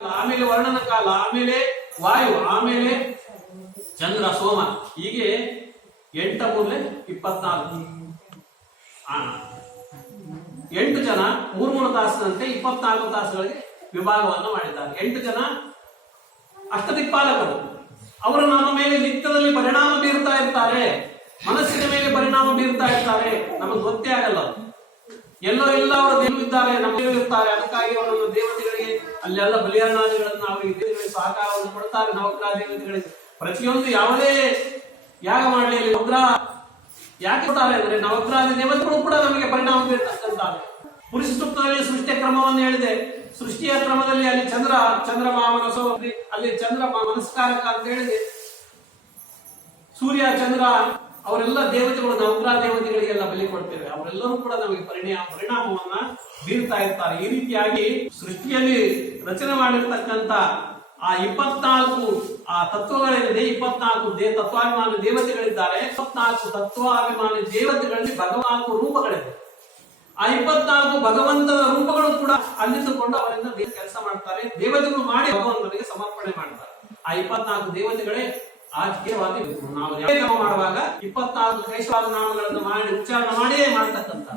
ಆಮೇಲೆ ವರ್ಣನ ಕಾಲ, ಆಮೇಲೆ ವಾಯು, ಆಮೇಲೆ ಚಂದ್ರ, ಸೋಮ, ಹೀಗೆ 8 ಮೂರ್ಲೆ 24. 8 ಜನ 3 ತಾಸಿನಂತೆ 24 ತಾಸುಗಳಿಗೆ ವಿಭಾಗವನ್ನು ಮಾಡಿದ್ದಾರೆ. 8 ಜನ ಅಷ್ಟದಿಕ್ಪಾಲಕರು. ಅವರು ನಮ್ಮ ಮೇಲೆ ನಿತ್ಯದಲ್ಲಿ ಪರಿಣಾಮ ಬೀರ್ತಾ ಇರ್ತಾರೆ, ಮನಸ್ಸಿನ ಮೇಲೆ ಪರಿಣಾಮ ಬೀರ್ತಾ ಇರ್ತಾರೆ. ನಮಗೆ ಗೊತ್ತೇ ಆಗಲ್ಲ. ಎಲ್ಲೋ ಎಲ್ಲ ಅವರು ದೇವರು ಇದ್ದಾರೆ, ನಮಗೆ ಇರ್ತಾರೆ. ಅದಕ್ಕಾಗಿ ಅವರನ್ನು ದೇವತೆಗಳಿಗೆ ಅಲ್ಲೆಲ್ಲ ಬಲಿಯಾನಾದಿಗಳನ್ನು ಅವರಿಗೆ ದೇವತೆಗಳಿಗೆ ಸಹಕಾರವನ್ನು ಕೊಡ್ತಾರೆ. ನವಗ್ರಹ ದೇವತೆಗಳಿಗೆ ಪ್ರತಿಯೊಂದು ಯಾವುದೇ ಯಾಗ ಮಾಡಲಿ ನವಗ್ರಹ ಯಾಕೆ ಕೊಡ್ತಾರೆ ಅಂದ್ರೆ ನವಗ್ರಹ ದೇವತೆಗಳು ಕೂಡ ನಮಗೆ ಪರಿಣಾಮ ಬೀರ್ತಕ್ಕಂತಾರೆ. ಪುರುಷ ಸೂಕ್ತದಲ್ಲಿ ಸೃಷ್ಟಿಯ ಕ್ರಮವನ್ನು ಹೇಳಿದೆ. ಸೃಷ್ಟಿಯ ಕ್ರಮದಲ್ಲಿ ಅಲ್ಲಿ ಚಂದ್ರಮ ಮನಸ್ಸೋ, ಅಲ್ಲಿ ಚಂದ್ರ ಮನಸ್ಕಾರಕ ಅಂತ ಹೇಳಿದೆ. ಸೂರ್ಯ, ಚಂದ್ರ ಅವರೆಲ್ಲ ದೇವತೆಗಳು ನವಗ್ರಹ ದೇವತೆಗಳಿಗೆಲ್ಲ ಬಲಿ ಕೊಡ್ತೇವೆ. ಅವರೆಲ್ಲರೂ ಕೂಡ ನಮಗೆ ಪರಿಣಾಮವನ್ನ ಬೀರ್ತಾ ಇರ್ತಾರೆ. ಈ ರೀತಿಯಾಗಿ ಸೃಷ್ಟಿಯಲ್ಲಿ ರಚನೆ ಮಾಡಿರ್ತಕ್ಕಂಥ ಆ 24 ತತ್ವಗಳೇನಿದೆ, 24 ತತ್ವಾಭಿಮಾನಿ ದೇವತೆಗಳಿದ್ದಾರೆ. 24 ತತ್ವಾಭಿಮಾನಿ ದೇವತೆಗಳಲ್ಲಿ 24 ರೂಪಗಳಿದೆ. ಆ 24 ಭಗವಂತನ ರೂಪಗಳು ಕೂಡ ಅಲ್ಲಿದ್ದುಕೊಂಡು ಅವರಿಂದ ಕೆಲಸ ಮಾಡ್ತಾರೆ. ದೇವತೆಗಳು ಮಾಡಿ ಭಗವಂತನಿಗೆ ಸಮರ್ಪಣೆ ಮಾಡ್ತಾರೆ. ಆ 24 ದೇವತೆಗಳೇ ಆಚೆವಾದಿ. ನಾವು ಯಾವ ಮಾಡುವಾಗ 24 ಕೇಶವಾದ ನಾಮಗಳನ್ನು ಮಾಡಿ ಉಚ್ಚಾರಣೆ ಮಾಡಿಯೇ ಮಾಡ್ತಕ್ಕಂಥ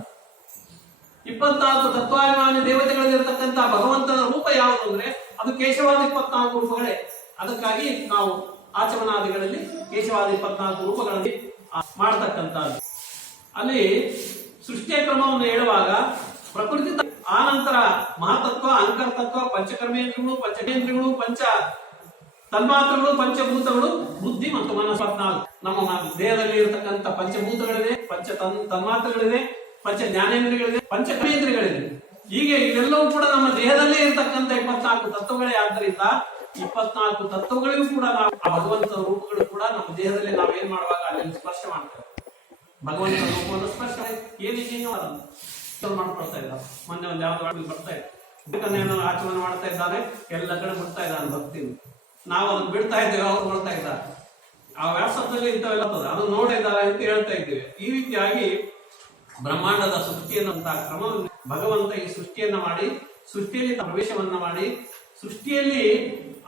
24 ತತ್ವಾಭಿಮಾನಿ ದೇವತೆಗಳಲ್ಲಿರ್ತಕ್ಕಂಥ ಭಗವಂತನ ರೂಪ ಯಾವುದು ಅಂದ್ರೆ ಅದು ಕೇಶವಾದ 24 ರೂಪಗಳೇ. ಅದಕ್ಕಾಗಿ ನಾವು ಆಚಮನಾದಿಗಳಲ್ಲಿ ಕೇಶವಾದ 24 ರೂಪಗಳಲ್ಲಿ ಮಾಡತಕ್ಕಂಥದ್ದು. ಅಲ್ಲಿ ಸೃಷ್ಟಿಯ ಕ್ರಮವನ್ನು ಹೇಳುವಾಗ ಪ್ರಕೃತಿ, ಆನಂತರ ಮಹಾತತ್ವ, ಅಂಕರ್ತತ್ವ, ಪಂಚಕರ್ಮೇಂದ್ರಿಗಳು, ಪಂಚೇಂದ್ರಿಗಳು, ಪಂಚ ತನ್ಮಾತ್ರಗಳು, ಪಂಚಭೂತಗಳು, ಬುದ್ಧಿ ಮತ್ತು ಮನಸ್ಸು 14. ನಮ್ಮ ದೇಹದಲ್ಲಿ ಇರತಕ್ಕಂಥ ಪಂಚಭೂತಗಳಿದೆ, ತನ್ಮಾತ್ರಗಳಿದೆ, ಪಂಚ ಜ್ಞಾನೇಂದ್ರಿಯಗಳಿದೆ, ಪಂಚಕರ್ಮೇಂದ್ರಿಯಗಳಿದೆ. ಹೀಗೆ ಇವೆಲ್ಲವೂ ಕೂಡ ನಮ್ಮ ದೇಹದಲ್ಲೇ ಇರತಕ್ಕಂಥ 24 ತತ್ವಗಳೇ. ಆದ್ದರಿಂದ 24 ತತ್ವಗಳಿಗೂ ಕೂಡ ನಾವು ಆ ಭಗವಂತನ ರೂಪಗಳು ಕೂಡ ನಮ್ಮ ದೇಹದಲ್ಲಿ ನಾವೇನ್ ಮಾಡುವಾಗ ಅಲ್ಲಿ ಸ್ಪರ್ಶ ಮಾಡ್ತೇವೆ. ಭಗವಂತನ ರೂಪವನ್ನು ಸ್ಪರ್ಶ ಮಾಡ್ಕೊಳ್ತಾ ಇದ್ದಾರೆ. ಮೊನ್ನೆ ಒಂದು ಯಾವ್ದು ಬರ್ತಾ ಇದೆ, ಆಚರಣೆ ಮಾಡ್ತಾ ಇದ್ದಾನೆ, ಎಲ್ಲ ಕಡೆ ಬಿಡ್ತಾ ಇದ್ದಾನೆ ಭಕ್ತಿ. ನಾವು ಅದನ್ನು ಬಿಡ್ತಾ ಇದ್ದೇವೆ, ಅವ್ರು ಮಾಡ್ತಾ ಇದ್ದಾರೆ. ಆ ವ್ಯಾಸದಲ್ಲಿ ಇಂಥವೆಲ್ಲ ಅದು ನೋಡಿದ್ದಾರೆ ಅಂತ ಹೇಳ್ತಾ ಇದ್ದೇವೆ. ಈ ರೀತಿಯಾಗಿ ಬ್ರಹ್ಮಾಂಡದ ಸೃಷ್ಟಿಯನ್ನಂತ ಕ್ರಮವನ್ನು ಭಗವಂತ ಈ ಸೃಷ್ಟಿಯನ್ನ ಮಾಡಿ, ಸೃಷ್ಟಿಯಲ್ಲಿ ಪ್ರವೇಶವನ್ನ ಮಾಡಿ, ಸೃಷ್ಟಿಯಲ್ಲಿ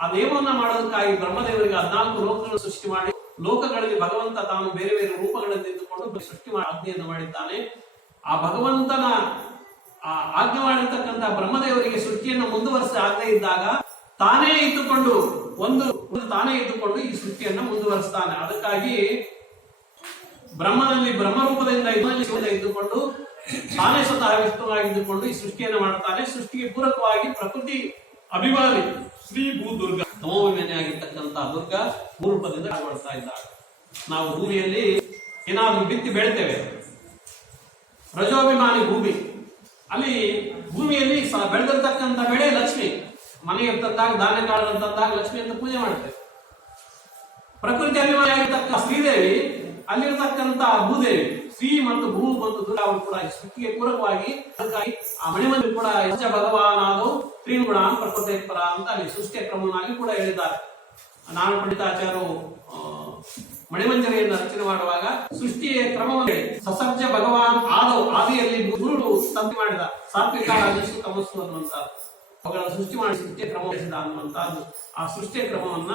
ಆ ನೇಮವನ್ನ ಮಾಡೋದಕ್ಕಾಗಿ ಬ್ರಹ್ಮದೇವರಿಗೆ 14 ಲೋಕಗಳನ್ನು ಸೃಷ್ಟಿ ಮಾಡಿ, ಲೋಕಗಳಲ್ಲಿ ಭಗವಂತ ತಾನು ಬೇರೆ ಬೇರೆ ರೂಪಗಳಲ್ಲಿ ಇದ್ದುಕೊಂಡು ಸೃಷ್ಟಿ ಆಜ್ಞೆಯನ್ನು ಮಾಡಿದ್ದಾನೆ. ಆ ಭಗವಂತನ ಆಜ್ಞೆ ಮಾಡಿರ್ತಕ್ಕಂಥ ಬ್ರಹ್ಮದೇವರಿಗೆ ಸೃಷ್ಟಿಯನ್ನು ಮುಂದುವರಿಸಿ ಆಗದೆ ಇದ್ದಾಗ ತಾನೇ ಇದ್ದುಕೊಂಡು ಈ ಸೃಷ್ಟಿಯನ್ನ ಮುಂದುವರಿಸ್ತಾನೆ. ಅದಕ್ಕಾಗಿ ಬ್ರಹ್ಮನಲ್ಲಿ ಬ್ರಹ್ಮರೂಪದಿಂದ ಇದ್ದುಕೊಂಡು ತಾನೇ ಸ್ವತಃ ವಿಷ್ಣುವಾಗಿದ್ದುಕೊಂಡು ಈ ಸೃಷ್ಟಿಯನ್ನು ಮಾಡ್ತಾನೆ. ಸೃಷ್ಟಿಗೆ ಪೂರಕವಾಗಿ ಪ್ರಕೃತಿ ಅಭಿಮಾನಿ ಶ್ರೀ ಭೂ ದುರ್ಗಾ ತಮೋಭಿಮಾನಿಯಾಗಿರ್ತಕ್ಕಂಥ ದುರ್ಗಾ ಭೂರೂಪದಿಂದ ಆಡ್ತಾ ಇದ್ದಾಳೆ. ನಾವು ಭೂಮಿಯಲ್ಲಿ ಏನಾದ್ರೂ ಬಿತ್ತಿ ಬೆಳಿತೇವೆ, ರಜೋಭಿಮಾನಿ ಭೂಮಿ. ಅಲ್ಲಿ ಭೂಮಿಯಲ್ಲಿ ಬೆಳೆದಿರ್ತಕ್ಕಂಥ ಬೆಳೆ ಲಕ್ಷ್ಮಿ. ಮನೆಗೆ ತಂದಾಗ ಧಾನ್ಯ ಕಾಳದಂತಾಗ ಲಕ್ಷ್ಮಿ ಅಂತ ಪೂಜೆ ಮಾಡ್ತೇವೆ. ಪ್ರಕೃತಿ ಅಭಿಮಾನಿಯಾಗಿರ್ತಕ್ಕ ಶ್ರೀದೇವಿ, ಅಲ್ಲಿರ್ತಕ್ಕಂಥ ಭೂದೇವಿ, ಶ್ರೀ ಮತ್ತು ಭೂ ಮತ್ತು ದುರ್ಗಾ ಅವರು ಕೂಡ ಸೃಷ್ಟಿಗೆ ಪೂರಕವಾಗಿ ಅದಕ್ಕಾಗಿ ಆ ಮಣಿಮಂದಿ ಕೂಡ ಯಶ ಭಗವಾನಾದವು ತ್ರಿಗುಣ ಪ್ರಕೃತಿ ಪರ ಅಂತ ಅಲ್ಲಿ ಸೃಷ್ಟಿಯ ಕ್ರಮವಾಗಿ ಕೂಡ ಹೇಳಿದ್ದಾರೆ. ನಾನು ಪಂಡಿತಾಚಾರ್ಯರು ಮಣಿಮಂಜರಿಯನ್ನು ರಚನೆ ಮಾಡುವಾಗ ಸೃಷ್ಟಿಯ ಕ್ರಮವನ್ನು ಸಸರ್ಜ ಭಗವಾನ್ ಆದವು, ಆದಿಯಲ್ಲಿ ಗುರುಡು ಸ್ತಂತಿ ಮಾಡಿದ ಸಾತ್ವಿಕ ರಾಜಸ್ಸು ತಮಸ್ಸು ಅನ್ನುವಂಥದ್ದು ಅವುಗಳ ಸೃಷ್ಟಿ ಮಾಡಿ ಸೃಷ್ಟಿಯ ಕ್ರಮ ಬೆಳೆಸಿದ ಅನ್ನುವಂಥದ್ದು. ಆ ಸೃಷ್ಟಿಯ ಕ್ರಮವನ್ನ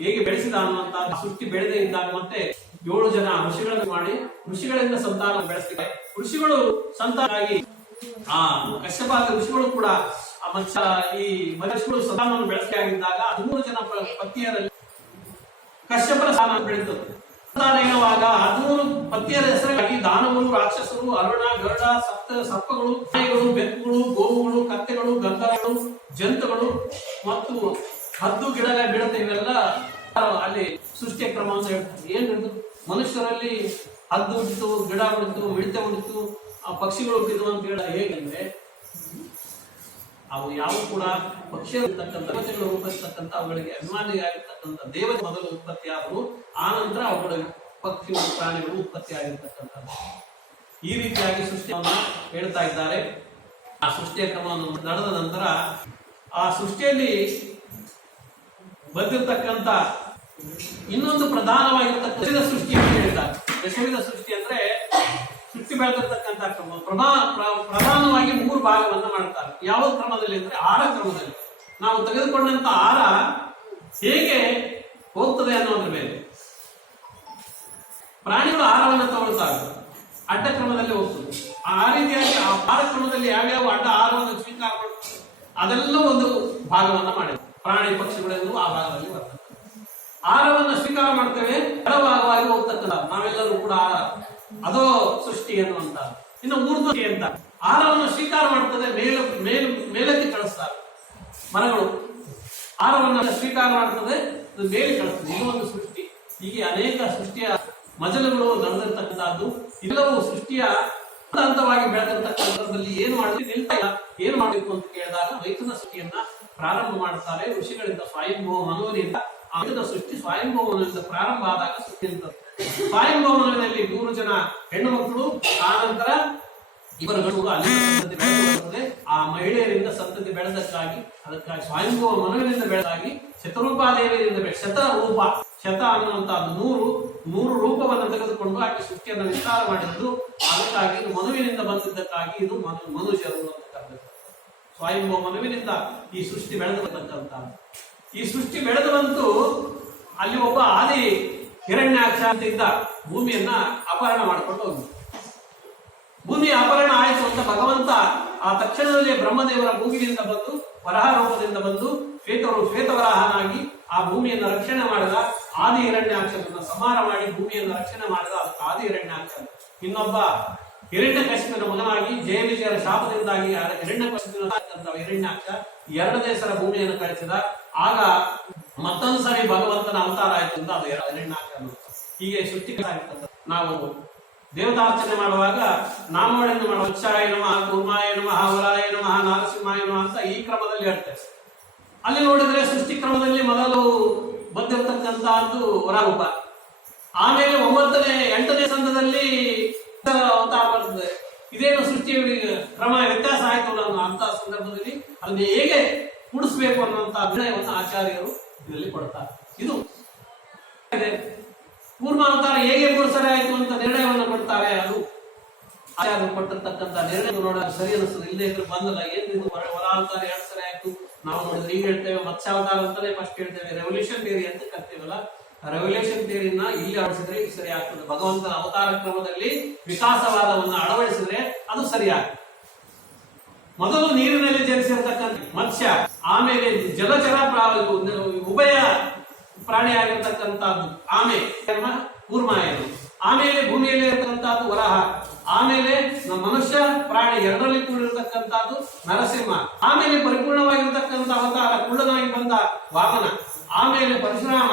ಹೇಗೆ ಬೆಳೆಸಿದ ಅನ್ನುವಂಥದ್ದು, ಸೃಷ್ಟಿ ಬೆಳೆದೇ ಇದ್ದಾಗ ಮತ್ತೆ 7 ಜನ ಋಷಿಗಳನ್ನು ಮಾಡಿ ಋಷಿಗಳಿಂದ ಸಂತಾನ ಬೆಳೆಸ್ತಿದ್ದಾರೆ. ಋಷಿಗಳು ಸಂತಾನಾಗಿ ಆ ಕಶ್ಯಪಾದ ಋಷಿಗಳು ಕೂಡ ಈ ಮನುಷ್ಯರು ಸಂತಾನವನ್ನು ಬೆಳೆಸಿದಾಗ 13 ಜನ ಪತ್ನಿಯರಲ್ಲಿ ಕಶ್ಯಪರ ಸ್ಥಾನ ಬೆಳೀತದೆ. ಸಂತಾನ ಹೇಳುವಾಗ 13 ಪತ್ನಿಯರ ಹೆಸರಾಗಿ ದಾನವರು, ರಾಕ್ಷಸರು, ಅರುಣ, ಗರುಡ, ಸರ್ಪಗಳು, ನಾಯಿಗಳು, ಬೆಕ್ಕುಗಳು, ಗೋವುಗಳು, ಕತ್ತೆಗಳು, ಗಂಧಗಳು, ಜಂತುಗಳು ಮತ್ತು ಹದ್ದು ಗಿಡಗಳ ಬಿಡತೆ ಇವೆಲ್ಲ ಅಲ್ಲಿ ಸೃಷ್ಟಿಯ ಕ್ರಮವನ್ನು ಹೇಳ್ತಾರೆ. ಏನು ಮನುಷ್ಯರಲ್ಲಿ ಹದ್ದು ಹುಟ್ಟಿತು, ಗಿಡ ಹುಟ್ಟಿತು, ಮಿಡತೆ ಹುಟ್ಟಿತು, ಆ ಪಕ್ಷಿಗಳು ಹುಟ್ಟಿತು ಅಂತ ಹೇಳ ಹೇಗೆಂದ್ರೆ ಅವು ಯಾವ ಕೂಡ ಪಕ್ಷಿಗಳಿರ್ತಕ್ಕಂಥ ದೇವತೆಗಳು ರೂಪಿಸ್ತಕ್ಕಂಥ ಅವುಗಳಿಗೆ ಅಭಿಮಾನಿಯಾಗಿರ್ತಕ್ಕಂಥ ದೇವತೆ ಮೊದಲು ಉತ್ಪತ್ತಿ ಆದವು, ಆ ನಂತರ ಅವುಗಳ ಪಕ್ಷಿಗಳು ಪ್ರಾಣಿಗಳು ಉತ್ಪತ್ತಿ ಆಗಿರ್ತಕ್ಕಂಥದ್ದು. ಈ ರೀತಿಯಾಗಿ ಸೃಷ್ಟಿಯನ್ನ ಹೇಳ್ತಾ ಇದ್ದಾರೆ. ಆ ಸೃಷ್ಟಿಯ ಕ್ರಮವನ್ನು ನಡೆದ ನಂತರ ಆ ಸೃಷ್ಟಿಯಲ್ಲಿ ಬಂದಿರತಕ್ಕಂಥ ಇನ್ನೊಂದು ಪ್ರಧಾನವಾಗಿರ್ತಕ್ಕಂಥ ಸೃಷ್ಟಿಯನ್ನು ಹೇಳಿದ್ದಾರೆ. ದಶವಿಧ ಸೃಷ್ಟಿ ಅಂದ್ರೆ ಸೃಷ್ಟಿ ಬೆಳೆದಿರ್ತಕ್ಕಂಥ ಕ್ರಮ ಪ್ರಧಾನವಾಗಿ 3 ಭಾಗವನ್ನ ಮಾಡ್ತಾರೆ. ಯಾವ ಕ್ರಮದಲ್ಲಿ ಅಂದ್ರೆ 6 ಕ್ರಮದಲ್ಲಿ. ನಾವು ತೆಗೆದುಕೊಂಡಂತ ಆಹಾರ ಹೇಗೆ ಹೋಗ್ತದೆ ಅನ್ನೋದ್ರ ಮೇಲೆ. ಪ್ರಾಣಿಗಳು ಆಹಾರವನ್ನು ತಗೊಳ್ತಾರೆ, ಅಡ್ಡ ಕ್ರಮದಲ್ಲಿ ಹೋಗ್ತದೆ. ಆ ರೀತಿಯಾಗಿ ಆ ಆಹಾರ ಕ್ರಮದಲ್ಲಿ ಯಾವ್ಯಾವ ಅಡ್ಡ ಆಹಾರವನ್ನು ಸ್ವೀಕಾರ ಮಾಡ್ತದೆ ಅದೆಲ್ಲ ಒಂದು ಭಾಗವನ್ನ ಮಾಡಿದೆ. ಪ್ರಾಣಿ ಪಕ್ಷಿಗಳೆಲ್ಲೂ ಆ ಭಾಗದಲ್ಲಿ ಬರ್ತದೆ. ಆಹಾರವನ್ನು ಸ್ವೀಕಾರ ಮಾಡ್ತೇವೆ, ಭಾಗವಾಗಿ ಹೋಗ್ತಕ್ಕಂಥ ನಾವೆಲ್ಲರೂ ಕೂಡ ಅದೋ ಸೃಷ್ಟಿ ಅನ್ನುವಂತ. ಇನ್ನು ಊರ್ಧ್ವ ಅಂತ ಆಹಾರವನ್ನು ಸ್ವೀಕಾರ ಮಾಡ್ತದೆ, ಮೇಲಕ್ಕೆ ಕಳಿಸ್ತಾರೆ. ಮರಗಳು ಆಹಾರವನ್ನು ಸ್ವೀಕಾರ ಮಾಡ್ತದೆ, ಅದು ಮೇಲೆ ಕಳಿಸ್ತದೆ. ಇದು ಒಂದು ಸೃಷ್ಟಿ. ಹೀಗೆ ಅನೇಕ ಸೃಷ್ಟಿಯ ಮಜಲುಗಳು ನಡೆದಿರ್ತಕ್ಕಂಥದ್ದು. ಇವೆಲ್ಲವೂ ಸೃಷ್ಟಿಯ ಹಂತವಾಗಿ ಬೆಳೆದಿರ್ತಕ್ಕಂಥದ್ದಲ್ಲಿ ಏನು ಮಾಡಿದ್ರೆ ನಿಲ್ತಾ ಇಲ್ಲ. ಏನು ಮಾಡಬೇಕು ಅಂತ ಕೇಳಿದಾಗ ವೈಕುಂಠ ಸೃಷ್ಟಿಯನ್ನ ಪ್ರಾರಂಭ ಮಾಡ್ತಾರೆ ಋಷಿಗಳಿಂದ. ಸ್ವಯಂಭವ ಮನುವಿನಿಂದ ಆಯುಧ ಸೃಷ್ಟಿ ಸ್ವಯಂಭವನಿಂದ ಪ್ರಾರಂಭ ಆದಾಗ ಸೃಷ್ಟಿ ಇರ್ತದೆ. ಸ್ವಯಂಭವನಲ್ಲಿ 100 ಜನ ಹೆಣ್ಣು ಮಕ್ಕಳು, ಆನಂತರ ಇಬ್ಬರು ಗಂಡು, ಅಲ್ಲಿ ಸಂತತಿ ಬೆಳೆದು ಆ ಮಹಿಳೆಯರಿಂದ ಸಂತತಿ ಬೆಳೆದಕ್ಕಾಗಿ, ಅದಕ್ಕಾಗಿ ಸ್ವಯಂಭವ ಮನುವಿನಿಂದ ಬೆಳೆದಾಗಿ ಶತರೂಪಾದೇವಿಯಿಂದ ಶತರೂಪ, ಶತ ಅನ್ನುವಂತಹದ್ದು 100 ರೂಪವನ್ನು ತೆಗೆದುಕೊಂಡು ಆಕೆ ಸೃಷ್ಟಿಯನ್ನು ವಿಸ್ತಾರ ಮಾಡಿದ್ದು. ಅದಕ್ಕಾಗಿ ಇದು ಮನುವಿನಿಂದ ಬಂದಿದ್ದಕ್ಕಾಗಿ ಇದು ಮನುಷ್ಯರು ಅಂತ ಕರೆದಿದ್ದಾರೆ. ಸ್ವಯಂಭವ ಮನುವಿನಿಂದ ಈ ಸೃಷ್ಟಿ ಬೆಳೆದಿರತಕ್ಕಂಥ. ಈ ಸೃಷ್ಟಿ ಬೆಳೆದು ಬಂತು. ಅಲ್ಲಿ ಒಬ್ಬ ಆದಿ ಹಿರಣ್ಯಾಕ್ಷ ಅಂತ ಇದ್ದ, ಭೂಮಿಯನ್ನ ಅಪಹರಣ ಮಾಡಿಕೊಂಡು ಹೋಗಿ. ಭೂಮಿ ಅಪಹರಣ ಆಯಿತು ಅಂತ ಭಗವಂತ ಆ ತಕ್ಷಣದಲ್ಲಿ ಬ್ರಹ್ಮದೇವರ ಮೂಗಿನಿಂದ ಬಂದು, ವರಾಹ ರೂಪದಿಂದ ಬಂದು ಶ್ವೇತವರಾಹನಾಗಿ ಆ ಭೂಮಿಯನ್ನು ರಕ್ಷಣೆ ಮಾಡಿದ. ಆದಿ ಹಿರಣ್ಯಾಕ್ಷರನ್ನ ಸಂಹಾರ ಮಾಡಿ ಭೂಮಿಯನ್ನು ರಕ್ಷಣೆ ಮಾಡಿದ. ಅದಕ್ಕೆ ಆದಿ ಹಿರಣ್ಯಾಕ್ಷ. ಇನ್ನೊಬ್ಬ ಹಿರಣ್ಯಕಶಿಪನ ಮಗನಾಗಿ ಜಯವಿಜಯರ ಶಾಪದಿಂದಾಗಿ ಹಿರಣ್ಯಕಶಿಪನ ಹಿರಣ್ಯಾಕ್ಷ 2ನೇ ಸಲ ಭೂಮಿಯನ್ನು ಕಳಿಸಿದ. ಆಗ ಮತ್ತೊಂದು ಸಾರಿ ಭಗವಂತನ ಅವತಾರ ಆಯ್ತು ಅಂತ ಅದು ಹಿರಣ್ಯಾಕ್ಷ. ಹೀಗೆ ಸೃಷ್ಟಿ ನಾವು ದೇವತಾರ್ಚನೆ ಮಾಡುವಾಗ ನಾಮಗಳಿಂದ ಮಾಡುವ ವತ್ಸಾಯ ನಮಃ, ಕೂರ್ಮಾಯ ನಮಃ, ವರಾಯ ನಮಃ, ನರಸಿಂಹಾಯ ನಮಃ ಅಂತ ಈ ಕ್ರಮದಲ್ಲಿ ಹೇಳ್ತೇವೆ. ಅಲ್ಲಿ ನೋಡಿದ್ರೆ ಸೃಷ್ಟಿ ಕ್ರಮದಲ್ಲಿ ಮೊದಲು ಬಂದಿರತಕ್ಕಂತಹದ್ದು ವರಾರೂಪ. ಆಮೇಲೆ 8ನೇ ಸಂದದಲ್ಲಿ ಅವತಾರ ಬರ್ತದೆ. ಇದೇನು ಸೃಷ್ಟಿ ಕ್ರಮ ವ್ಯತ್ಯಾಸ ಆಯ್ತು ಅಂತ ಸಂದರ್ಭದಲ್ಲಿ ಅದನ್ನ ಹೇಗೆ ಕೂಡಿಸ್ಬೇಕು ಅನ್ನುವಂತ ಅಭಿನಯವನ್ನು ಆಚಾರ್ಯರು ಇದರಲ್ಲಿ ಕೊಡ್ತಾರೆ. ಇದು ಕೂರ್ಮ ಅವತಾರ ಹೇಗೆ 3 ಸರಿ ಆಯ್ತು ಅಂತ ನಿರ್ಣಯವನ್ನು ಕೊಡ್ತಾರೆ. ಅದು ಆಚಾರ್ಯರು ಕೊಟ್ಟಿರ್ತಕ್ಕಂಥ ನಿರ್ಣಯ ನೋಡೋದು ಸರಿ ಅನಿಸ್ತದೆ. ಇಲ್ಲೇ ಇದ್ರೆ ಬಂದಲ್ಲ, ಏನಿದು ವರಾವತಾರ 2 ಸರಿ ಆಯ್ತು. ನಾವು ನೋಡಿದ್ರೆ ಈಗ ಹೇಳ್ತೇವೆ ಮತ್ಸ್ಯಾವತಾರ ಅಂತಾನೆ ಫಸ್ಟ್ ಹೇಳ್ತೇವೆ. ರೆವಲ್ಯೂಷನ್ ಥಿಯರಿ ಅಂತ ಕರಿತೀವಲ್ಲ, ರೆವಲ್ಯೂಷನ್ ಥಿಯರಿನ ಇಲ್ಲಿ ಅಳವಡಿಸಿದ್ರೆ ಈಗ ಸರಿ ಆಗ್ತದೆ. ಭಗವಂತನ ಅವತಾರ ಕ್ರಮದಲ್ಲಿ ವಿಕಾಸವಾದವನ್ನು ಅಳವಡಿಸಿದ್ರೆ ಅದು ಸರಿಯಾಗ್ತದೆ. ಮೊದಲು ನೀರಿನಲ್ಲಿ ಜನಿಸಿರ್ತಕ್ಕಂಥ ಮತ್ಸ್ಯ, ಆಮೇಲೆ ಜಲಚರ ಉಭಯ ಪ್ರಾಣಿಯಾಗಿರ್ತಕ್ಕಂಥದ್ದು ಆಮೆ ಕೂರ್ಮಾಯನು, ಆಮೇಲೆ ಭೂಮಿಯಲ್ಲಿ ಇರತಕ್ಕಂಥದ್ದು ವರಾಹ, ಆಮೇಲೆ ಮನುಷ್ಯ ಪ್ರಾಣಿ 2ರಲ್ಲಿ ಕೂಡಿರತಕ್ಕಂಥದ್ದು ನರಸಿಂಹ, ಆಮೇಲೆ ಪರಿಪೂರ್ಣವಾಗಿರ್ತಕ್ಕಂಥ ಅವತಾರ ಕುಳ್ಳನಾಗಿ ಬಂದ ವಾಮನ, ಆಮೇಲೆ ಪರಶುರಾಮ,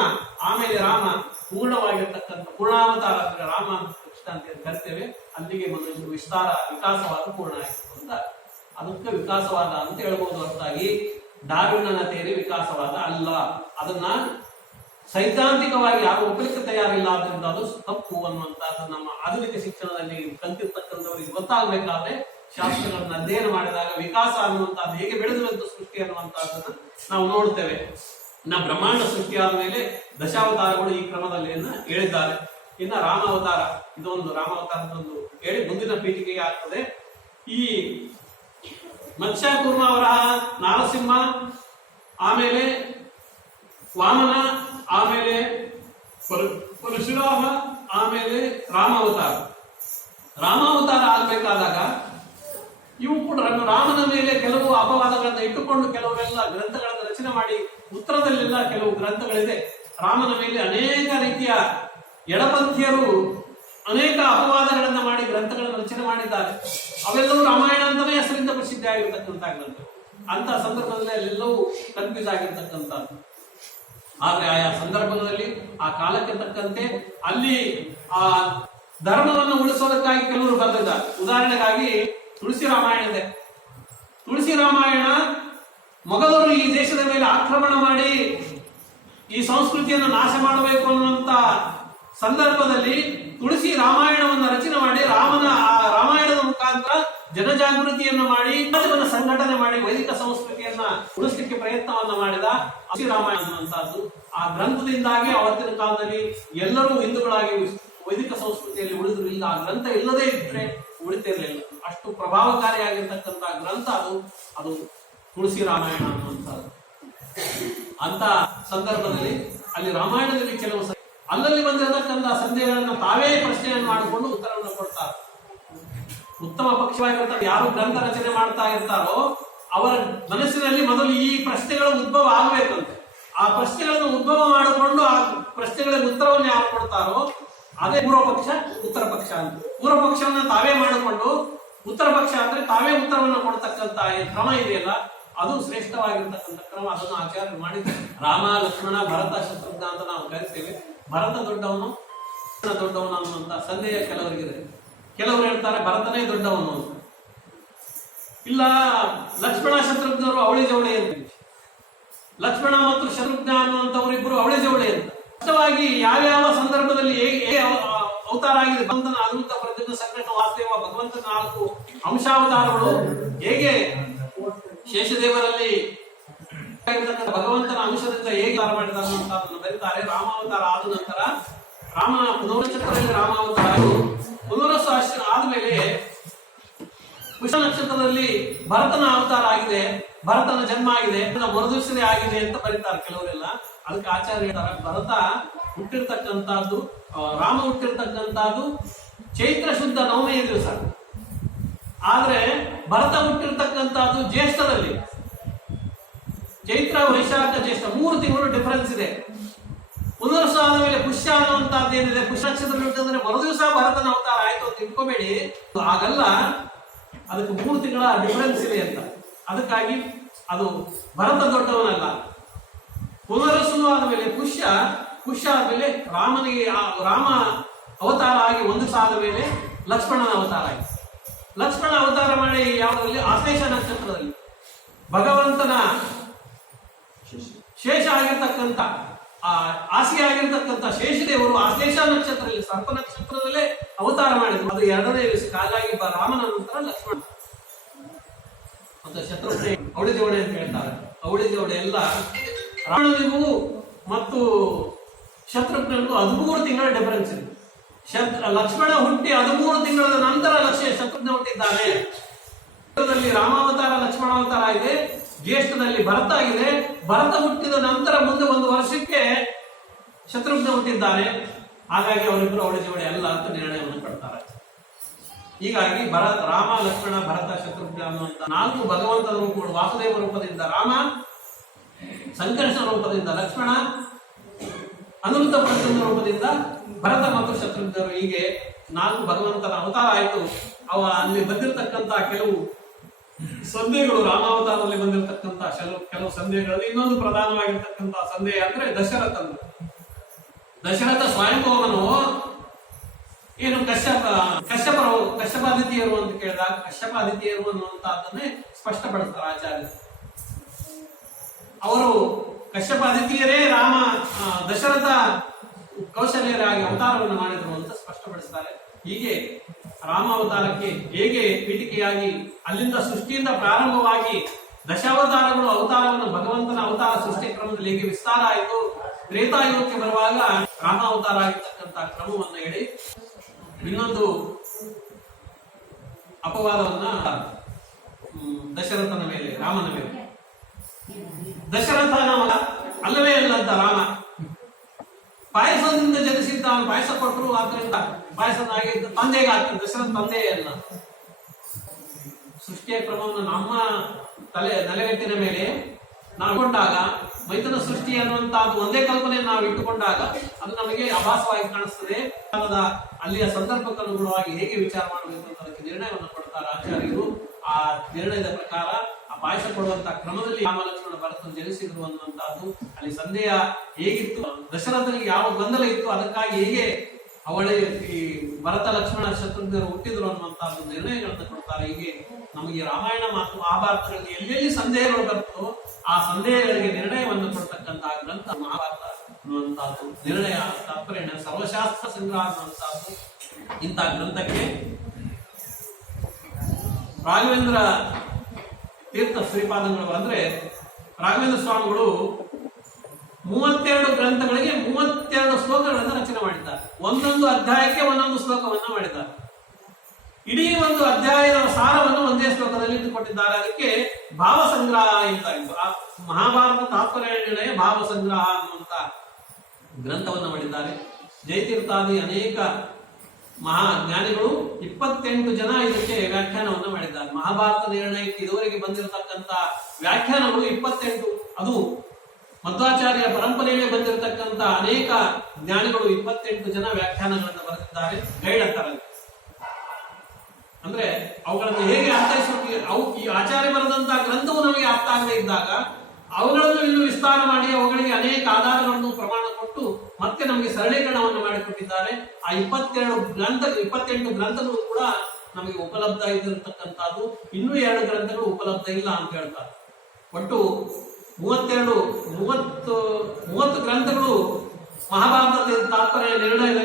ಆಮೇಲೆ ರಾಮ. ಪೂರ್ಣವಾಗಿರ್ತಕ್ಕಂಥ ಪೂರ್ಣಾವತಾರ ಅಂದ್ರೆ ರಾಮ ಕೃಷ್ಣ ಅಂತ ಕರಿತೇವೆ. ಅಲ್ಲಿಗೆ ಮನುಷ್ಯ ವಿಕಾಸವಾದ ಪೂರ್ಣ ಆಯಿತು ಅಂತ. ಅದಕ್ಕೆ ವಿಕಾಸವಾದ ಅಂತ ಹೇಳ್ಬೋದು ಹೊರತಾಗಿ ಡಾರ್ವಿನ್ನನ ಥಿಯರಿ ವಿಕಾಸವಾದ ಅಲ್ಲ. ಅದನ್ನ ಸೈದ್ಧಾಂತಿಕವಾಗಿ ಯಾರು ಒಪ್ಪಲಿಕ್ಕೆ ತಯಾರಿಲ್ಲ. ಆದ್ರಿಂದ ಅದು ತಪ್ಪು ಅನ್ನುವಂತಹದ್ದು ನಮ್ಮ ಆಧುನಿಕ ಶಿಕ್ಷಣದಲ್ಲಿ ಕಲ್ತಿರ್ತಕ್ಕಂಥವರಿಗೆ ಗೊತ್ತಾಗಬೇಕಾದ್ರೆ ಶಾಸ್ತ್ರಗಳನ್ನ ಅಧ್ಯಯನ ಮಾಡಿದಾಗ ವಿಕಾಸ ಅನ್ನುವಂಥದ್ದು ಹೇಗೆ ಬೆಳೆದುವಂತ ಸೃಷ್ಟಿ ಅನ್ನುವಂತಹದ್ದನ್ನ ನಾವು ನೋಡ್ತೇವೆ. ಇನ್ನ ಬ್ರಹ್ಮಾಂಡ ಸೃಷ್ಟಿ ಆದ ಮೇಲೆ ದಶಾವತಾರಗಳು ಈ ಕ್ರಮದಲ್ಲಿ ಹೇಳಿದ್ದಾರೆ. ಇನ್ನ ರಾಮಾವತಾರ, ಇದೊಂದು ರಾಮಾವತಾರದೊಂದು ಹೇಳಿ ಮುಂದಿನ ಪೀಠಿಕೆಗೆ ಆಗ್ತದೆ. ಈ ಮತ್ಸ್ಯ, ಕೂರ್ಮ, ವರಾಹ, ನಾರಸಿಂಹ, ಆಮೇಲೆ ವಾಮನ, ಆಮೇಲೆ ಪರಶುರಾಮ, ಆಮೇಲೆ ರಾಮಾವತಾರ. ರಾಮಾವತಾರ ಆಗ್ಬೇಕಾದಾಗ ಇವು ಕೂಡ ರಾಮನ ಮೇಲೆ ಕೆಲವು ಅಪವಾದಗಳನ್ನ ಇಟ್ಟುಕೊಂಡು ಕೆಲವರೆಲ್ಲ ಗ್ರಂಥಗಳನ್ನು ರಚನೆ ಮಾಡಿ, ಉತ್ತರದಲ್ಲೆಲ್ಲ ಕೆಲವು ಗ್ರಂಥಗಳಿದೆ. ರಾಮನ ಮೇಲೆ ಅನೇಕ ರೀತಿಯ ಎಡಪಂಥೀಯರು ಅನೇಕ ಅಪವಾದಗಳನ್ನ ಮಾಡಿ ಗ್ರಂಥಗಳನ್ನು ರಚನೆ ಮಾಡಿದ್ದಾರೆ. ಅವೆಲ್ಲವೂ ರಾಮಾಯಣ ಅಂತಾನೆ ಹೆಸರಿಂದ ಪ್ರಸಿದ್ಧಿ ಆಗಿರ್ತಕ್ಕಂಥ ಗ್ರಂಥ. ಅಂತ ಸಂದರ್ಭದಲ್ಲಿ ಅಲ್ಲೆಲ್ಲವೂ ಕನ್ಫ್ಯೂಸ್ ಆಗಿರ್ತಕ್ಕಂಥದ್ದು. ಆದ್ರೆ ಆಯಾ ಸಂದರ್ಭದಲ್ಲಿ ಆ ಕಾಲಕ್ಕೆ ತಕ್ಕಂತೆ ಅಲ್ಲಿ ಆ ಧರ್ಮವನ್ನು ಉಳಿಸೋದಕ್ಕಾಗಿ ಕೆಲವರು ಬರೆದಿದ್ದಾರೆ. ಉದಾಹರಣೆಗಾಗಿ ತುಳಸಿ ರಾಮಾಯಣ ಇದೆ. ತುಳಸಿ ರಾಮಾಯಣ ಮೊಘಲರು ಈ ದೇಶದ ಮೇಲೆ ಆಕ್ರಮಣ ಮಾಡಿ ಈ ಸಂಸ್ಕೃತಿಯನ್ನು ನಾಶ ಮಾಡಬೇಕು ಅನ್ನುವಂತ ಸಂದರ್ಭದಲ್ಲಿ ತುಳಸಿ ರಾಮಾಯಣವನ್ನು ರಚನೆ ಮಾಡಿ ರಾಮನ ಆ ರಾಮಾಯಣದ ಮುಖಾಂತರ ಜನಜಾಗೃತಿಯನ್ನು ಮಾಡಿ ಸಮಾಜವನ್ನು ಸಂಘಟನೆ ಮಾಡಿ ವೈದಿಕ ಸಂಸ್ಕೃತಿಯನ್ನ ಉಳಿಸಲಿಕ್ಕೆ ಪ್ರಯತ್ನವನ್ನ ಮಾಡಿದ ತುಳಸಿ ರಾಮಾಯಣ ಅನ್ನುವಂತಹದ್ದು. ಆ ಗ್ರಂಥದಿಂದಾಗಿ ಅವತ್ತಿನ ಕಾಲದಲ್ಲಿ ಎಲ್ಲರೂ ಹಿಂದೂಗಳಾಗಿ ವೈದಿಕ ಸಂಸ್ಕೃತಿಯಲ್ಲಿ ಉಳಿದ್ರು. ಇಲ್ಲ, ಆ ಗ್ರಂಥ ಇಲ್ಲದೇ ಇದ್ರೆ ಉಳಿತಿರ್ಲಿಲ್ಲ. ಅಷ್ಟು ಪ್ರಭಾವಕಾರಿಯಾಗಿರ್ತಕ್ಕಂಥ ಗ್ರಂಥ ಅದು ತುಳಸಿ ರಾಮಾಯಣ ಅನ್ನುವಂಥದ್ದು. ಅಂತ ಸಂದರ್ಭದಲ್ಲಿ ಅಲ್ಲಿ ರಾಮಾಯಣದಲ್ಲಿ ಕೆಲವು ಅಲ್ಲಲ್ಲಿ ಬಂದಿರತಕ್ಕಂಥ ಸಂದೇಹಗಳನ್ನು ತಾವೇ ಪ್ರಶ್ನೆಯನ್ನು ಮಾಡಿಕೊಂಡು ಉತ್ತರವನ್ನು ಕೊಡ್ತಾರೆ. ಉತ್ತಮ ಪಕ್ಷವಾಗಿರ್ತಾರೆ ಯಾರು ಗ್ರಂಥ ರಚನೆ ಮಾಡ್ತಾ ಇರ್ತಾರೋ ಅವರ ಮನಸ್ಸಿನಲ್ಲಿ ಮೊದಲು ಈ ಪ್ರಶ್ನೆಗಳ ಉದ್ಭವ ಆಗಬೇಕಂತೆ. ಆ ಪ್ರಶ್ನೆಗಳನ್ನು ಉದ್ಭವ ಮಾಡಿಕೊಂಡು ಆ ಪ್ರಶ್ನೆಗಳಿಗೆ ಉತ್ತರವನ್ನು ಯಾರು ಕೊಡ್ತಾರೋ ಅದೇ ಪೂರ್ವ ಪಕ್ಷ ಉತ್ತರ ಪಕ್ಷ ಅಂತ. ಪೂರ್ವ ಪಕ್ಷವನ್ನ ತಾವೇ ಮಾಡಿಕೊಂಡು ಉತ್ತರ ಪಕ್ಷ ಅಂದ್ರೆ ತಾವೇ ಉತ್ತರವನ್ನು ಕೊಡ್ತಕ್ಕಂತ ಕ್ರಮ ಇದೆಯಲ್ಲ ಅದು ಶ್ರೇಷ್ಠವಾಗಿರ್ತಕ್ಕಂಥ ಕ್ರಮ. ಅದನ್ನು ಆಚಾರ್ಯ ಮಾಡಿದ್ದಾರೆ. ರಾಮ ಲಕ್ಷ್ಮಣ ಭರತ ಶತ್ರುಘ್ನ ಅಂತ ನಾವು ಕರಿತೇವೆ. ಭರತ ದೊಡ್ಡವನು ದೊಡ್ಡವನು ಅನ್ನುವಂತ ಸಂದೇಹ ಕೆಲವರಿಗಿದೆ. ಕೆಲವರು ಹೇಳ್ತಾರೆ ಭರತನೇ ದೊಡ್ಡವನು ಅಂತ. ಇಲ್ಲ ಲಕ್ಷ್ಮಣ ಶತ್ರುಘ್ನರು ಅವಳಿ ಜವಳಿ ಅಂತ. ಲಕ್ಷ್ಮಣ ಮತ್ತು ಶತ್ರುಘ್ನ ಅನ್ನುವಂಥವರಿಬ್ಬರು ಅವಳಿ ಜವಳಿ ಅಂತ. ಸ್ಪಷ್ಟವಾಗಿ ಯಾವ್ಯಾವ ಸಂದರ್ಭದಲ್ಲಿ ಹೇಗೆ ಅವತಾರ ಆಗಿದೆ ಭಗವಂತನ ಅದ್ಭುತ ಪ್ರತಿಜ್ಞ ಸಂಕಟ ವಾಸ್ತವ ಭಗವಂತನ 4 ಅಂಶಾವತಾರಗಳು ಹೇಗೆ ಶೇಷದೇವರಲ್ಲಿ ಭಗವಂತನ ಅಂಶದಿಂದ ಹೇಗೆ ಅವತಾರ ಮಾಡಿದ್ದಾರೆ ಅಂತ ಅದನ್ನು ಬರೀತಾರೆ. ರಾಮಾವತಾರ ಆದ ನಂತರ ರಾಮನ ಪುನರ್ನಕ್ಷತ್ರದಲ್ಲಿ ರಾಮಾವತಾರ ಪುನರಸ ಆದ್ಮೇಲೆ ಪುಷ್ಪ ನಕ್ಷತ್ರದಲ್ಲಿ ಭರತನ ಅವತಾರ ಆಗಿದೆ, ಭರತನ ಜನ್ಮ ಆಗಿದೆ, ಮರುದಿವಸನೇ ಆಗಿದೆ ಅಂತ ಬರೀತಾರೆ ಕೆಲವರೆಲ್ಲ. ಅದಕ್ಕೆ ಆಚಾರ್ಯ ಹೇಳ್ತಾರೆ ಭರತ ಹುಟ್ಟಿರ್ತಕ್ಕಂಥದ್ದು ರಾಮ ಹುಟ್ಟಿರ್ತಕ್ಕಂಥದ್ದು ಚೈತ್ರ ಶುದ್ಧ ನವಮಿಯ ದಿವಸ, ಆದ್ರೆ ಭರತ ಹುಟ್ಟಿರ್ತಕ್ಕಂಥದ್ದು ಜ್ಯೇಷ್ಠದಲ್ಲಿ. ಚೈತ್ರ ವೈಶಾಖ ಜ್ಯೇಷ್ಠ 3 ತಿಂಗಳು ಡಿಫರೆನ್ಸ್ ಇದೆ. ಪುನರ್ಸ ಆದ ಮೇಲೆ ಪುಷ್ಯ ಅನ್ನುವಂತಹದ್ದು ಏನಿದೆ ಪುಷ್ಯ ನಕ್ಷತ್ರ ಹುಟ್ಟಿದ್ರೆ ಮರುದಿವಸ ಭರತನ ಅವತಾರ ಆಯ್ತು ಅಂತ ಇಟ್ಕೋಬೇಡಿ. ಹಾಗಲ್ಲ, ಅದಕ್ಕೆ 3 ತಿಂಗಳ ಡಿಫರೆನ್ಸ್ ಇದೆ ಅಂತ. ಅದಕ್ಕಾಗಿ ಅದು ಭರತ ದೊಡ್ಡವನಲ್ಲ. ಪುನರಸು ಆದಮೇಲೆ ಪುಷ್ಯ ಆದ್ಮೇಲೆ ರಾಮ ಅವತಾರ ಆಗಿ 1 ದಿವಸ ಆದ ಮೇಲೆ ಲಕ್ಷ್ಮಣನ ಅವತಾರ ಆಯಿತು. ಲಕ್ಷ್ಮಣ ಅವತಾರ ಮಾಡಿ ಯಾವುದರಲ್ಲಿ ಆಶ್ಲೇಷ ನಕ್ಷತ್ರದಲ್ಲಿ ಭಗವಂತನ ಶೇಷ ಆಗಿರ್ತಕ್ಕಂಥ ಹಾಸಿಗೆ ಆಗಿರ್ತಕ್ಕಂಥ ಶೇಷದೇವರು ಆಶ್ಲೇಷ ನಕ್ಷತ್ರದಲ್ಲಿ ಸರ್ಪ ನಕ್ಷತ್ರದಲ್ಲೇ ಅವತಾರ ಮಾಡಿದ್ರು. ಅದು 2ನೇ ದಿವಸ. ಹಾಗಾಗಿ ರಾಮನ ನಂತರ ಲಕ್ಷ್ಮಣ ಮತ್ತು ಶತ್ರುಘ್ನ ಅವಳಿ ಜೋಡೆ ಅಂತ ಹೇಳ್ತಾರೆ. ಅವಳಿ ಜೋಡೆ ಎಲ್ಲ ರಾವಣನಿಗೂ ಮತ್ತು ಶತ್ರುಘ್ನಿಗೂ 13 ತಿಂಗಳ ಡಿಫರೆನ್ಸ್ ಇದೆ. ಲಕ್ಷ್ಮಣ ಹುಟ್ಟಿ 13 ತಿಂಗಳ ನಂತರ ಶತ್ರುಘ್ನ ಹುಟ್ಟಿದ್ದಾನೆ. ರಾಮಾವತಾರ ಲಕ್ಷ್ಮಣಾವತಾರ ಇದೆ, ಜ್ಯೇಷ್ಠದಲ್ಲಿ ಭರತ ಆಗಿದೆ. ಭರತ ಹುಟ್ಟಿದ ನಂತರ ಮುಂದೆ 1 ವರ್ಷಕ್ಕೆ ಶತ್ರುಘ್ನ ಹುಟ್ಟಿದ್ದಾನೆ. ಹಾಗಾಗಿ ಅವರಿಬ್ಬರು ಅವಳಿ ಜೋಡಿ ಅಲ್ಲ ಅಂತ ನಿರ್ಣಯವನ್ನು ಕೊಡ್ತಾರೆ. ಹೀಗಾಗಿ ರಾಮ ಲಕ್ಷ್ಮಣ ಭರತ ಶತ್ರುಘ್ನ ಅನ್ನುವಂತ 4 ಭಗವಂತನ ರೂಪಗಳು. ವಾಸುದೇವ ರೂಪದಿಂದ ರಾಮ, ಸಂಕರ್ಷಣ ರೂಪದಿಂದ ಲಕ್ಷ್ಮಣ, ಅನುರುದ್ಧ ಪ್ರತಿಯೊಂದು ರೂಪದಿಂದ ಭರತ ಮತ್ತು ಶತ್ರುಘ್ನರು. ಹೀಗೆ 4 ಭಗವಂತನ ಅವತಾರ ಆಯಿತು. ಅಲ್ಲಿ ಬಂದಿರತಕ್ಕಂತಹ ಕೆಲವು ಸಂದೇಹಗಳು, ರಾಮಾವತಾರದಲ್ಲಿ ಬಂದಿರತಕ್ಕಂತಹ ಕೆಲವು ಸಂದೇಹಗಳಲ್ಲಿ ಇನ್ನೊಂದು ಪ್ರಧಾನವಾಗಿರ್ತಕ್ಕಂತಹ ಸಂದೇಹ ಅಂದ್ರೆ ದಶರಥ ಸ್ವಯಂಭವನು ಏನು ಕಶ್ಯಪಾದಿತಿಯರು ಅಂತ ಕೇಳಿದಾಗ ಕಶ್ಯಪಾದಿತಿಯರು ಅನ್ನುವಂತಹದ್ದನ್ನೇ ಸ್ಪಷ್ಟಪಡಿಸ್ತಾರೆ ಆಚಾರ್ಯ. ಅವರು ಕಶ್ಯಪಾದಿತಿಯರೇ ದಶರಥ ಕೌಶಲ್ಯರಾಗಿ ಅವತಾರವನ್ನು ಮಾಡಿದ್ರು ಅಂತ ಸ್ಪಷ್ಟಪಡಿಸ್ತಾರೆ. ಹೀಗೆ ರಾಮಾವತಾರಕ್ಕೆ ಹೇಗೆ ಪೀಠಿಕೆಯಾಗಿ ಅಲ್ಲಿಂದ ಸೃಷ್ಟಿಯಿಂದ ಪ್ರಾರಂಭವಾಗಿ ದಶಾವತಾರಗಳು ಅವತಾರವನ್ನು ಭಗವಂತನ ಅವತಾರ ಸೃಷ್ಟಿ ಕ್ರಮದಲ್ಲಿ ಹೇಗೆ ವಿಸ್ತಾರ ಆಯಿತು, ತ್ರೇತಾಯುಗಕ್ಕೆ ಬರುವಾಗ ರಾಮಾವತಾರ ಆಗಿರ್ತಕ್ಕಂಥ ಕ್ರಮವನ್ನು ಹೇಳಿ ಇನ್ನೊಂದು ಅಪವಾದವನ್ನ ದಶರಥನ ಮೇಲೆ, ರಾಮನ ಮೇಲೆ. ದಶರಥ ಅಲ್ಲವೇ ಅಲ್ಲ ಅಂತ ರಾಮ ಪಾಯಸದಿಂದ ಜನಿಸಿದ್ದ, ಪಾಯಸ ಕೊಟ್ಟರು, ಆದ್ರಿಂದ ಪಾಯಸನಾಗಿ ತಂದೆಗೆ ಆಗ್ತದೆ. ದಶರಥ ತಂದೆಯೇ ಅಲ್ಲ. ಸೃಷ್ಟಿಯ ಕ್ರಮವನ್ನು ನಮ್ಮ ನೆಲೆಗಟ್ಟಿನ ಮೇಲೆ ನಾವು ಇಟ್ಟುಕೊಂಡಾಗ, ಮೈಥುನ ಸೃಷ್ಟಿ ಅನ್ನುವಂತಹದ್ದು ಒಂದೇ ಕಲ್ಪನೆಯನ್ನು ನಾವು ಇಟ್ಟುಕೊಂಡಾಗ ಅದು ನಮಗೆ ಅಭಾಸವಾಗಿ ಕಾಣಿಸ್ತದೆ. ಅಲ್ಲಿಯ ಸಂದರ್ಭಕ್ಕನುಗುಣವಾಗಿ ಹೇಗೆ ವಿಚಾರ ಮಾಡಬೇಕು ಅಂತ ಅದಕ್ಕೆ ನಿರ್ಣಯವನ್ನು ಕೊಡ್ತಾರೆ ಆಚಾರ್ಯರು. ಆ ನಿರ್ಣಯದ ಪ್ರಕಾರ ಆ ಪಾಯಸ ಕೊಡುವಂತಹ ಕ್ರಮದಲ್ಲಿ ರಾಮ ಲಕ್ಷ್ಮಣ ಭರತನು ಜನಿಸಿದ್ರು ಅನ್ನುವಂತಹದ್ದು ಅಲ್ಲಿ ಸಂದೇಹ ಹೇಗಿತ್ತು, ದಶರಥನಿಗೆ ಯಾವ ಗೊಂದಲ ಇತ್ತು, ಅದಕ್ಕಾಗಿ ಹೇಗೆ ಅವಳೇ ಈ ಭರತ ಲಕ್ಷ್ಮಣ ಶತ್ರುಘ್ನರು ಹುಟ್ಟಿದ್ರು ಅನ್ನುವಂತಹದ್ದು ನಿರ್ಣಯಗಳನ್ನು ಕೊಡ್ತಾರೆ. ಹೀಗೆ ನಮಗೆ ರಾಮಾಯಣ ಮತ್ತು ಮಹಾಭಾರತಗಳಲ್ಲಿ ಎಲ್ಲೆಲ್ಲಿ ಸಂದೇಹಗಳು ಬರ್ತೋ ಆ ಸಂದೇಹಗಳಿಗೆ ನಿರ್ಣಯವನ್ನು ಕೊಡ್ತಕ್ಕಂತಹ ಗ್ರಂಥ ಮಹಾಭಾರತ ಅನ್ನುವಂತಹದ್ದು. ನಿರ್ಣಯ ತಾತ್ಪರ್ಯ ಸರ್ವಶಾಸ್ತ್ರ ಸಂಗ್ರಹ ಅನ್ನುವಂತಹದ್ದು. ಇಂತಹ ಗ್ರಂಥಕ್ಕೆ ರಾಘವೇಂದ್ರ ತೀರ್ಥ ಶ್ರೀಪಾದಂಗಳು ಅಂದ್ರೆ ರಾಘವೇಂದ್ರ ಸ್ವಾಮಿಗಳು 32 ಗ್ರಂಥಗಳಿಗೆ 32 ಶ್ಲೋಕಗಳನ್ನು ರಚನೆ ಮಾಡಿದ್ದಾರೆ. ಒಂದೊಂದು ಅಧ್ಯಾಯಕ್ಕೆ ಒಂದೊಂದು ಶ್ಲೋಕವನ್ನ ಮಾಡಿದ್ದಾರೆ. ಇಡೀ ಒಂದು ಅಧ್ಯಾಯದ ಸಾರವನ್ನು ಒಂದೇ ಶ್ಲೋಕದಲ್ಲಿ ಇಟ್ಟುಕೊಟ್ಟಿದ್ದಾರೆ. ಅದಕ್ಕೆ ಭಾವ ಸಂಗ್ರಹ ಅಂತ ಇತ್ತು. ಆ ಮಹಾಭಾರತ ತಾತ್ಪರ್ಯ ನಿರ್ಣಯ ಭಾವ ಸಂಗ್ರಹ ಅನ್ನುವಂತ ಗ್ರಂಥವನ್ನು ಮಾಡಿದ್ದಾರೆ. ಜಯತೀರ್ಥಾದಿ ಅನೇಕ ಮಹಾಜ್ಞಾನಿಗಳು 28 ಜನ ಇದಕ್ಕೆ ವ್ಯಾಖ್ಯಾನವನ್ನು ಮಾಡಿದ್ದಾರೆ. ಮಹಾಭಾರತ ನಿರ್ಣಯಕ್ಕೆ ಇದುವರೆಗೆ ಬಂದಿರತಕ್ಕಂತ ವ್ಯಾಖ್ಯಾನಗಳು 28. ಅದು ಮಧ್ವಾಚಾರ್ಯ ಪರಂಪರೆಯಲ್ಲಿ ಬಂದಿರತಕ್ಕಂತ ಅನೇಕ ಜ್ಞಾನಿಗಳು 28 ಜನ ವ್ಯಾಖ್ಯಾನಗಳನ್ನು ಬರೆದಿದ್ದಾರೆ. ಗೈಡ್ ಅಂತಾರೆ. ಅಂದ್ರೆ ಅವುಗಳನ್ನು ಹೇಗೆ ಅರ್ಥೈಸಬೇಕು, ಅವು ಈ ಆಚಾರ್ಯ ಬರೆದಂತಹ ಗ್ರಂಥವು ನಮಗೆ ಅರ್ಥ ಆಗದೇ ಇದ್ದಾಗ ಅವುಗಳನ್ನು ಇನ್ನೂ ವಿಸ್ತಾರ ಮಾಡಿ ಅವುಗಳಿಗೆ ಅನೇಕ ಆಧಾರಗಳನ್ನು ಪ್ರಮಾಣ ಕೊಟ್ಟು ಮತ್ತೆ ನಮಗೆ ಸರಳೀಕರಣವನ್ನು ಮಾಡಿಕೊಟ್ಟಿದ್ದಾರೆ. ಆ 28 ಗ್ರಂಥಗಳು ಕೂಡ ನಮಗೆ ಉಪಲಬ್ಧ ಇದ್ದಿರತಕ್ಕಂಥದ್ದು. ಇನ್ನೂ 2 ಗ್ರಂಥಗಳು ಉಪಲಬ್ಧ ಇಲ್ಲ ಅಂತ ಹೇಳ್ತಾರೆ. ಒಟ್ಟು 30 ಗ್ರಂಥಗಳು ಮಹಾಭಾರತದ ತಾತ್ಪರ್ಯ ನಿರ್ಣಯದ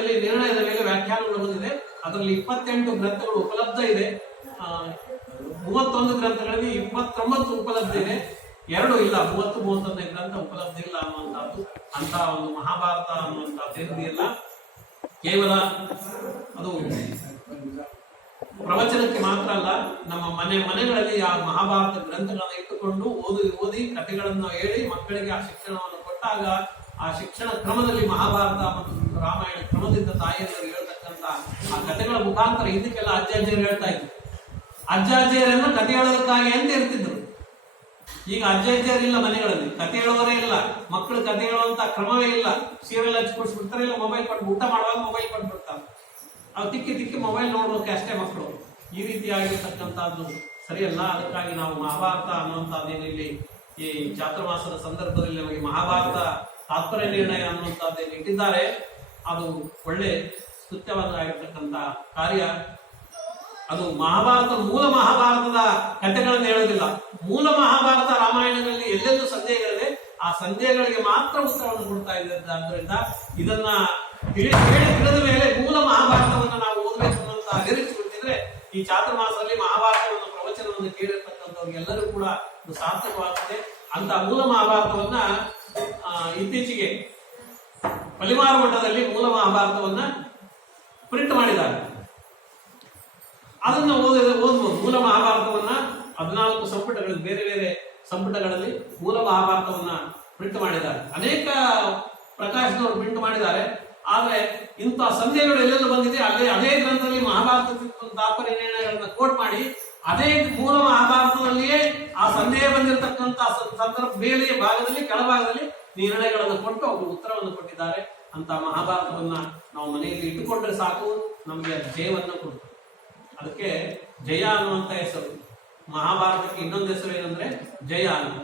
ಮೇಲೆ ವ್ಯಾಖ್ಯಾನಗಳು ಬಂದಿದೆ. ಅದರಲ್ಲಿ 28 ಗ್ರಂಥಗಳು ಉಪಲಬ್ಧ ಇದೆ. 31 ಗ್ರಂಥಗಳಲ್ಲಿ 29 ಉಪಲಬ್ಧ ಇದೆ. 2 ಇಲ್ಲ, 30-31ನೇ ಗ್ರಂಥ ಉಪಲಬ್ಧ ಇಲ್ಲ ಅನ್ನುವಂಥದ್ದು. ಅಂತ ಒಂದು ಮಹಾಭಾರತ ಅನ್ನುವಂಥದ್ದು ಇಲ್ಲ. ಕೇವಲ ಅದು ಪ್ರವಚನಕ್ಕೆ ಮಾತ್ರ ಅಲ್ಲ, ನಮ್ಮ ಮನೆಗಳಲ್ಲಿ ಆ ಮಹಾಭಾರತ ಗ್ರಂಥಗಳನ್ನ ಇಟ್ಟುಕೊಂಡು ಓದಿ ಕಥೆಗಳನ್ನು ಹೇಳಿ ಮಕ್ಕಳಿಗೆ ಆ ಶಿಕ್ಷಣವನ್ನು ಕೊಟ್ಟಾಗ ಆ ಶಿಕ್ಷಣ ಕ್ರಮದಲ್ಲಿ ಮಹಾಭಾರತ ಮತ್ತು ರಾಮಾಯಣ ಕ್ರಮದಿಂದ ತಾಯಿಯವರು ಹೇಳ್ತಕ್ಕಂಥ ಆ ಕಥೆಗಳ ಮುಖಾಂತರ ಇದಕ್ಕೆಲ್ಲ ಅಜ್ಜಾಜಿಯರು ಹೇಳ್ತಾ ಇದ್ರು. ಅಜ್ಜಾಜಿಯರನ್ನು ಕಥೆ ಹೇಳೋದಕ್ಕಾಗಿ ಅಂತ ಇರ್ತಿದ್ರು. ಈಗ ಅಜ್ಜಾಜಿಯರಿಲ್ಲ ಮನೆಗಳಲ್ಲಿ, ಕಥೆ ಹೇಳೋರೇ ಇಲ್ಲ, ಮಕ್ಕಳು ಕಥೆ ಹೇಳುವಂತ ಕ್ರಮವೇ ಇಲ್ಲ. ಸೀರಿಯಲ್ ಹಚ್ಕೊಡ್ಸ್ಬಿಡ್ತಾರೆ, ಇಲ್ಲ ಮೊಬೈಲ್ ಕೊಟ್ಟು ಊಟ ಮಾಡುವಾಗ ಮೊಬೈಲ್ ಕೊಟ್ಬಿಡ್ತಾರೆ. ಅವು ತಿಕ್ಕಿ ಮೊಬೈಲ್ ನೋಡ್ಬೇಕು ಅಷ್ಟೇ ಮಕ್ಕಳು. ಈ ರೀತಿಯಾಗಿರ್ತಕ್ಕಂಥದ್ದು ಸರಿಯಲ್ಲ. ಅದಕ್ಕಾಗಿ ನಾವು ಮಹಾಭಾರತ ಅನ್ನುವಂಥದ್ದೇನಿಲ್ಲಿ ಈ ಚಾತುರ್ಮಾಸದ ಸಂದರ್ಭದಲ್ಲಿ ನಮಗೆ ಮಹಾಭಾರತ ತಾತ್ಪರ್ಯ ನಿರ್ಣಯ ಅನ್ನುವಂಥದ್ದೇನು ಇಟ್ಟಿದ್ದಾರೆ, ಅದು ಒಳ್ಳೆ ಸ್ತುತ್ಯವಾಗಿರ್ತಕ್ಕಂಥ ಕಾರ್ಯ. ಅದು ಮೂಲ ಮಹಾಭಾರತದ ಕಥೆಗಳನ್ನು ಹೇಳೋದಿಲ್ಲ. ಮೂಲ ಮಹಾಭಾರತ ರಾಮಾಯಣಗಳಲ್ಲಿ ಎಲ್ಲೆಲ್ಲೂ ಸಂದೇಹಗಳಿದೆ, ಆ ಸಂದೇಹಗಳಿಗೆ ಮಾತ್ರ ಉತ್ತರವನ್ನು ಕೊಡ್ತಾ ಇದ್ದಾರೆ. ಆದ್ದರಿಂದ ಇದನ್ನ ತಿಳಿದ ಮೇಲೆ ಮೂಲ ಮಹಾಭಾರತವನ್ನು ನಾವು ಓದಬೇಕು ಅನ್ನುವಂತ ಅಗರಿಸಿಬಿಟ್ಟಿದ್ರೆ ಈ ಚಾತುರ್ಮಾಸದಲ್ಲಿ ಮಹಾಭಾರತವನ್ನು ಪ್ರವಚನವನ್ನು ಕೇಳಿರ್ತಕ್ಕಂಥವ್ರಿಗೆಲ್ಲರೂ ಕೂಡ ಅದು ಸಾರ್ಥಕವಾಗುತ್ತೆ. ಅಂತ ಮೂಲ ಮಹಾಭಾರತವನ್ನ ಇತ್ತೀಚೆಗೆ ಪಲಿಮಾರು ಮಠದಲ್ಲಿ ಮೂಲ ಮಹಾಭಾರತವನ್ನ ಪ್ರಿಂಟ್ ಮಾಡಿದ್ದಾರೆ. ಅದನ್ನ ಓದ್ಬೋದು. ಮೂಲ ಮಹಾಭಾರತವನ್ನ 14 ಸಂಪುಟಗಳಲ್ಲಿ ಬೇರೆ ಬೇರೆ ಸಂಪುಟಗಳಲ್ಲಿ ಮೂಲ ಮಹಾಭಾರತವನ್ನ ಪ್ರಿಂಟ್ ಮಾಡಿದ್ದಾರೆ. ಅನೇಕ ಪ್ರಕಾಶನವರು ಪ್ರಿಂಟ್ ಮಾಡಿದ್ದಾರೆ. ಆದ್ರೆ ಇಂಥ ಸಂದೇಹಗಳು ಎಲ್ಲೆಲ್ಲೂ ಬಂದಿದೆ. ಅದೇ ಗ್ರಂಥದಲ್ಲಿ ಮಹಾಭಾರತ ತಾತ್ಪರ್ಯ ನಿರ್ಣಯಗಳನ್ನ ಕೋಟ್ ಮಾಡಿ ಅದೇ ಮೂಲ ಮಹಾಭಾರತದಲ್ಲಿಯೇ ಆ ಸಂದೇಹ ಬಂದಿರತಕ್ಕಂಥ ಸಂದರ್ಭ ಬೇರೆ ಭಾಗದಲ್ಲಿ ಕೆಳಭಾಗದಲ್ಲಿ ನಿರ್ಣಯಗಳನ್ನು ಕೊಟ್ಟು ಅವರು ಉತ್ತರವನ್ನು ಕೊಟ್ಟಿದ್ದಾರೆ. ಅಂತ ಮಹಾಭಾರತವನ್ನ ನಾವು ಮನೆಯಲ್ಲಿ ಇಟ್ಟುಕೊಂಡ್ರೆ ಸಾಕು, ನಮಗೆ ಜಯವನ್ನು ಕೊಡ್ತದೆ. ಅದಕ್ಕೆ ಜಯ ಅನ್ನುವಂತ ಹೆಸರು. ಮಹಾಭಾರತಕ್ಕೆ ಇನ್ನೊಂದು ಹೆಸರು ಏನಂದ್ರೆ ಜಯ ಅಂತ.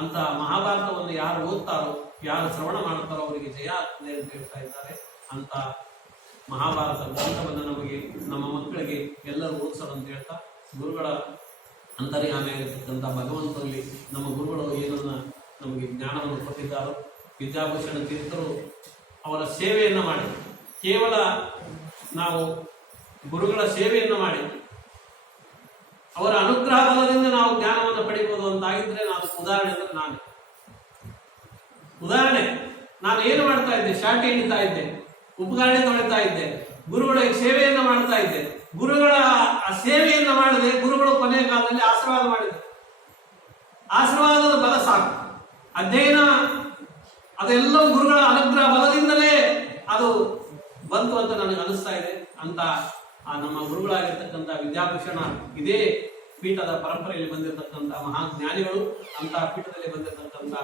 ಅಂತ ಮಹಾಭಾರತವನ್ನು ಯಾರು ಓದ್ತಾರೋ, ಯಾರು ಶ್ರವಣ ಮಾಡ್ತಾರೋ ಅವರಿಗೆ ಜಯ ಅಂತ ಹೇಳ್ತಾ ಇದ್ದಾರೆ. ಅಂತ ಮಹಾಭಾರತ ಗ್ರಂಥವನ್ನು ನಮಗೆ, ನಮ್ಮ ಮಕ್ಕಳಿಗೆ ಎಲ್ಲರೂ ಓದಿಸೋಣ ಅಂತ ಹೇಳ್ತಾ, ಗುರುಗಳ ಅಂತರ್ಯಾಮಿಯಾಗಿರ್ತಕ್ಕಂಥ ಭಗವಂತನಲ್ಲಿ ನಮ್ಮ ಗುರುಗಳು ಏನನ್ನ ನಮಗೆ ಜ್ಞಾನವನ್ನು ಕೊಟ್ಟಿದ್ದಾರೋ, ವಿದ್ಯಾಭೂಷಣ ತೀರ್ಥರು ಅವರ ಸೇವೆಯನ್ನು ಮಾಡಿ, ಕೇವಲ ನಾವು ಗುರುಗಳ ಸೇವೆಯನ್ನು ಮಾಡಿ ಅವರ ಅನುಗ್ರಹ ಬಲದಿಂದ ನಾವು ಜ್ಞಾನವನ್ನು ಪಡಿಬಹುದು ಅಂತಾಗಿದ್ರೆ ನಾನು ಉದಾಹರಣೆ ಅಂದ್ರೆ ನಾನು ಏನು ಮಾಡ್ತಾ ಇದ್ದೆ, ಶಾಟಿ ಹಿಡಿತಾ ಇದ್ದೆ, ಉಪಕರಣೆ ತೊಳಿತಾ ಇದ್ದೆ, ಗುರುಗಳ ಸೇವೆಯನ್ನು ಮಾಡ್ತಾ ಇದ್ದೆ. ಗುರುಗಳ ಸೇವೆಯನ್ನು ಮಾಡದೆ ಗುರುಗಳು ಕೊನೆಯ ಕಾಲದಲ್ಲಿ ಆಶೀರ್ವಾದ ಮಾಡಿದರು. ಆಶೀರ್ವಾದದ ಬಲ ಸಾಕು. ಅಧ್ಯಯನ ಅದೆಲ್ಲವೂ ಗುರುಗಳ ಅನುಗ್ರಹ ಬಲದಿಂದಲೇ ಅದು ಬಂತು ಅಂತ ನನಗೆ ಅನಿಸ್ತಾ ಇದೆ. ಅಂತ ನಮ್ಮ ಗುರುಗಳಾಗಿರ್ತಕ್ಕಂಥ ವಿದ್ಯಾಭೂಷಣ ಇದೇ ಪೀಠದ ಪರಂಪರೆಯಲ್ಲಿ ಬಂದಿರತಕ್ಕಂಥ ಮಹಾಜ್ಞಾನಿಗಳು. ಅಂತ ಪೀಠದಲ್ಲಿ ಬಂದಿರತಕ್ಕಂಥ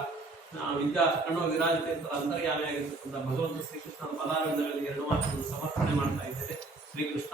ವಿದ್ಯಾ ಕಣ್ಣು ವಿರಾಜಿತ ಅಂತರ್ಯಾಮಿಯಾಗಿರ್ತಕ್ಕಂಥ ಭಗವಂತ ಶ್ರೀಕೃಷ್ಣನ ಪದಾರವಿಂದಗಳಿಗೆ 2 ಮಾತುಗಳನ್ನು ಸಮರ್ಪಣೆ ಮಾಡ್ತಾ ಇದ್ದೇವೆ. ಶ್ರೀಕೃಷ್ಣ